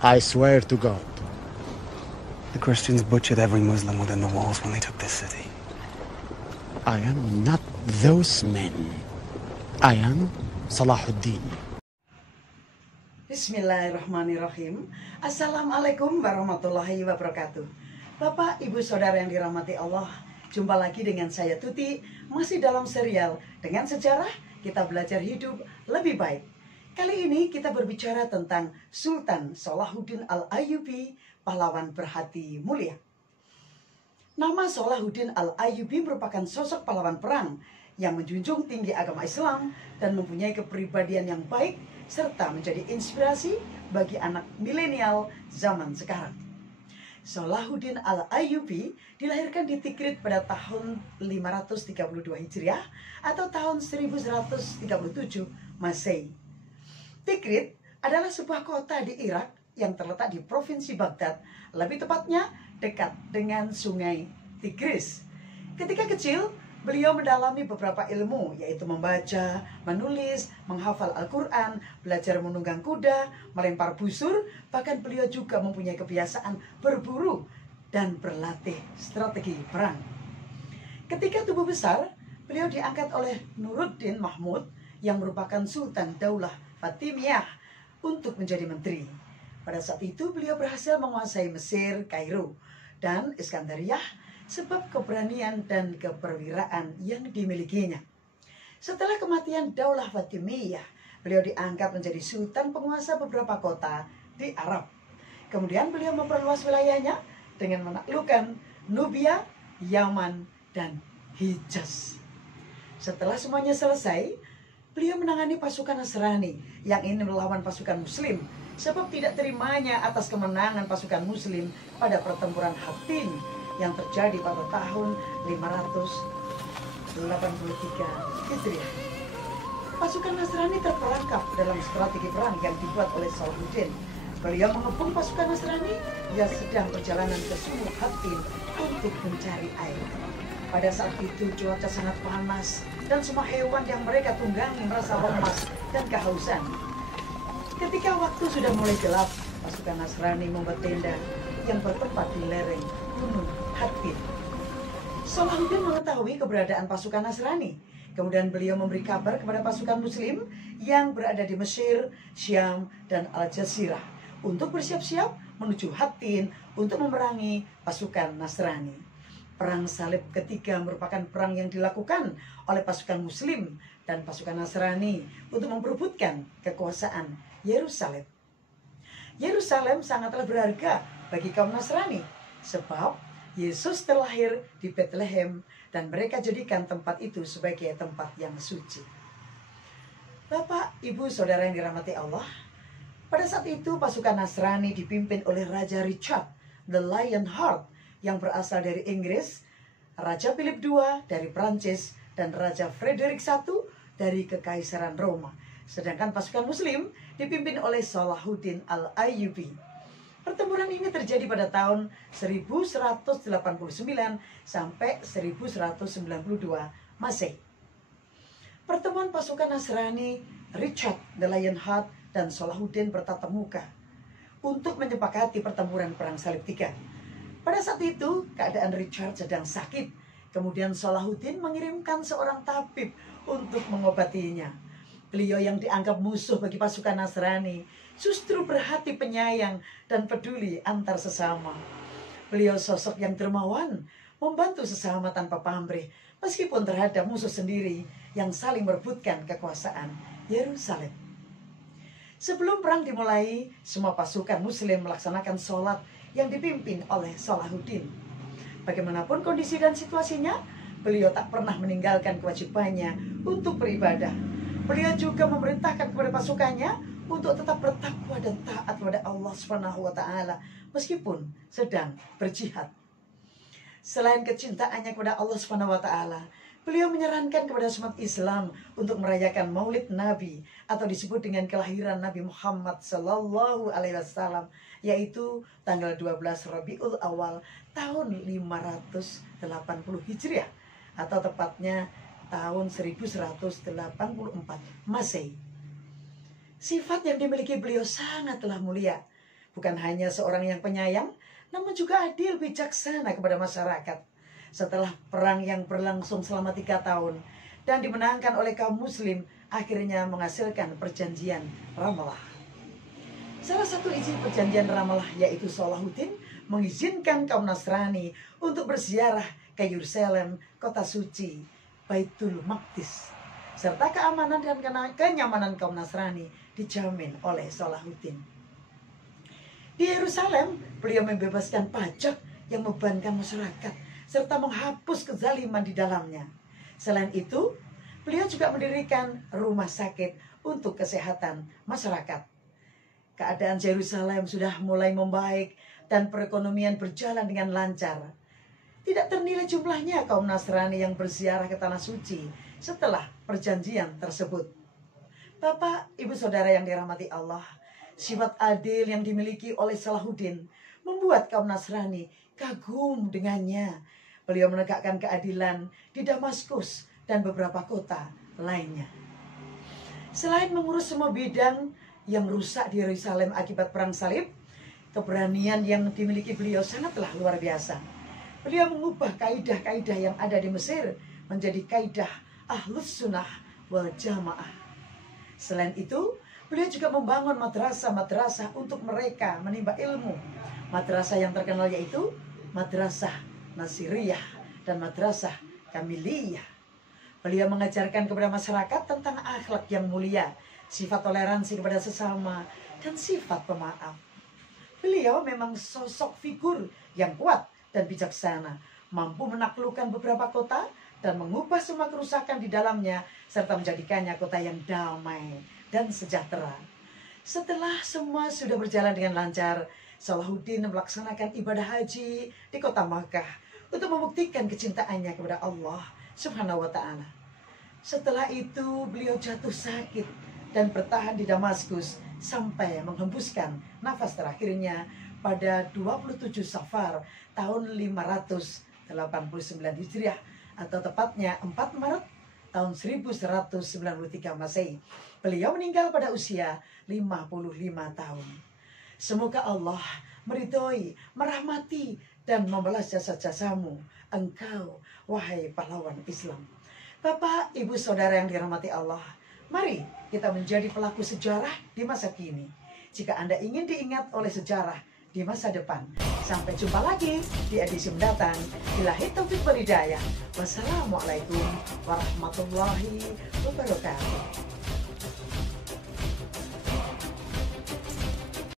I swear to God. The Christians butchered every Muslim within the walls when they took this city. I am not those men. I am Salahuddin. Bismillahirrahmanirrahim. Assalamualaikum warahmatullahi wabarakatuh. Bapak, Ibu, Saudara yang dirahmati Allah, jumpa lagi dengan saya Tuti, masih dalam serial Dengan Sejarah Kita Belajar Hidup Lebih Baik. Kali ini kita berbicara tentang Sultan Salahuddin Al-Ayyubi, pahlawan berhati mulia. Nama Salahuddin Al-Ayyubi merupakan sosok pahlawan perang yang menjunjung tinggi agama Islam dan mempunyai kepribadian yang baik serta menjadi inspirasi bagi anak milenial zaman sekarang. Salahuddin Al-Ayyubi dilahirkan di Tikrit pada tahun 532 Hijriah atau tahun 1137 Masehi. Tikrit adalah sebuah kota di Irak yang terletak di Provinsi Baghdad, lebih tepatnya dekat dengan sungai Tigris. Ketika kecil, beliau mendalami beberapa ilmu, yaitu membaca, menulis, menghafal Al-Quran, belajar menunggang kuda, melempar busur, bahkan beliau juga mempunyai kebiasaan berburu dan berlatih strategi perang. Ketika tumbuh besar, beliau diangkat oleh Nuruddin Mahmud yang merupakan Sultan Daulah Fatimiyah untuk menjadi menteri. Pada saat itu beliau berhasil menguasai Mesir, Kairo, dan Iskandariyah sebab keberanian dan keperwiraan yang dimilikinya. Setelah kematian Daulah Fatimiyah, beliau diangkat menjadi sultan penguasa beberapa kota di Arab. Kemudian beliau memperluas wilayahnya dengan menaklukkan Nubia, Yaman, dan Hijaz. Setelah semuanya selesai, beliau menangani pasukan Nasrani yang ingin melawan pasukan Muslim sebab tidak terimanya atas kemenangan pasukan Muslim pada pertempuran Hattin yang terjadi pada tahun 583 Hijriah. Pasukan Nasrani terperangkap dalam strategi perang yang dibuat oleh Salahuddin. Beliau mengepung pasukan Nasrani yang sedang perjalanan ke Sumur Hattin untuk mencari air. Pada saat itu cuaca sangat panas dan semua hewan yang mereka tunggangi merasa lemas dan kehausan. Ketika waktu sudah mulai gelap, pasukan Nasrani membuat tenda yang bertempat di lereng Gunung Hattin. Salahuddin mengetahui keberadaan pasukan Nasrani. Kemudian beliau memberi kabar kepada pasukan Muslim yang berada di Mesir, Syam, dan Al-Jazirah untuk bersiap-siap menuju Hattin untuk memerangi pasukan Nasrani. Perang Salib ketiga merupakan perang yang dilakukan oleh pasukan Muslim dan pasukan Nasrani untuk memperebutkan kekuasaan Yerusalem. Yerusalem sangatlah berharga bagi kaum Nasrani sebab Yesus terlahir di Bethlehem dan mereka jadikan tempat itu sebagai tempat yang suci. Bapak, Ibu, Saudara yang dirahmati Allah, pada saat itu pasukan Nasrani dipimpin oleh Raja Richard the Lionheart yang berasal dari Inggris, Raja Philip II dari Prancis, dan Raja Frederick I dari Kekaisaran Roma. Sedangkan pasukan Muslim dipimpin oleh Salahuddin Al-Ayyubi. Pertempuran ini terjadi pada tahun 1189 sampai 1192 Masehi. Pertemuan pasukan Nasrani, Richard the Lionheart, dan Salahuddin bertatap muka untuk menyepakati pertempuran Perang Salib III. Pada saat itu, keadaan Richard sedang sakit. Kemudian Salahuddin mengirimkan seorang tabib untuk mengobatinya. Beliau yang dianggap musuh bagi pasukan Nasrani justru berhati penyayang dan peduli antar sesama. Beliau sosok yang dermawan, membantu sesama tanpa pamrih, meskipun terhadap musuh sendiri yang saling merebutkan kekuasaan Yerusalem. Sebelum perang dimulai, semua pasukan Muslim melaksanakan sholat yang dipimpin oleh Salahuddin. Bagaimanapun kondisi dan situasinya, beliau tak pernah meninggalkan kewajibannya untuk beribadah. Beliau juga memerintahkan kepada pasukannya untuk tetap bertakwa dan taat kepada Allah SWT meskipun sedang berjihad. Selain kecintaannya kepada Allah SWT, beliau menyarankan kepada umat Islam untuk merayakan Maulid Nabi atau disebut dengan kelahiran Nabi Muhammad SAW, yaitu tanggal 12 Rabiul Awal tahun 580 Hijriah atau tepatnya tahun 1184 Masehi. Sifat yang dimiliki beliau sangatlah mulia. Bukan hanya seorang yang penyayang, namun juga adil bijaksana kepada masyarakat. Setelah perang yang berlangsung selama 3 tahun dan dimenangkan oleh kaum muslim, akhirnya menghasilkan perjanjian Ramallah. Salah satu isi perjanjian Ramallah yaitu Salahuddin mengizinkan kaum Nasrani untuk berziarah ke Yerusalem, kota suci, Baitul Maqdis, serta keamanan dan kenyamanan kaum Nasrani dijamin oleh Salahuddin. Di Yerusalem, beliau membebaskan pajak yang membebankan masyarakat, serta menghapus kezaliman di dalamnya. Selain itu, beliau juga mendirikan rumah sakit untuk kesehatan masyarakat. Keadaan Yerusalem sudah mulai membaik dan perekonomian berjalan dengan lancar. Tidak ternilai jumlahnya kaum Nasrani yang berziarah ke Tanah Suci setelah perjanjian tersebut. Bapak, Ibu, Saudara yang dirahmati Allah, sifat adil yang dimiliki oleh Salahuddin membuat kaum Nasrani kagum dengannya. Beliau menegakkan keadilan di Damaskus dan beberapa kota lainnya. Selain mengurus semua bidang yang rusak di Yerusalem akibat perang salib, keberanian yang dimiliki beliau sangatlah luar biasa. Beliau mengubah kaidah-kaidah yang ada di Mesir menjadi kaidah Ahlus Sunnah wal Jamaah. Selain itu, beliau juga membangun madrasah-madrasah untuk mereka menimba ilmu. Madrasah yang terkenal yaitu Madrasah Nasiriyah dan Madrasah Kamiliyah. Beliau mengajarkan kepada masyarakat tentang akhlak yang mulia, sifat toleransi kepada sesama, dan sifat pemaaf. Beliau memang sosok figur yang kuat dan bijaksana, mampu menaklukkan beberapa kota dan mengubah semua kerusakan di dalamnya, serta menjadikannya kota yang damai dan sejahtera. Setelah semua sudah berjalan dengan lancar, Salahuddin melaksanakan ibadah haji di kota Makkah untuk membuktikan kecintaannya kepada Allah Subhanahu wa Ta'ala. Setelah itu beliau jatuh sakit dan bertahan di Damaskus sampai menghembuskan nafas terakhirnya pada 27 Safar tahun 589 Hijriah, atau tepatnya 4 Maret tahun 1193 Masehi. Beliau meninggal pada usia 55 tahun. Semoga Allah meridhoi, merahmati, dan membalas jasa-jasamu, engkau, wahai pahlawan Islam. Bapak, Ibu, Saudara yang dirahmati Allah, mari kita menjadi pelaku sejarah di masa kini. Jika Anda ingin diingat oleh sejarah di masa depan. Sampai jumpa lagi di edisi mendatang. Billahi taufiq wal hidayah. Wassalamualaikum warahmatullahi wabarakatuh.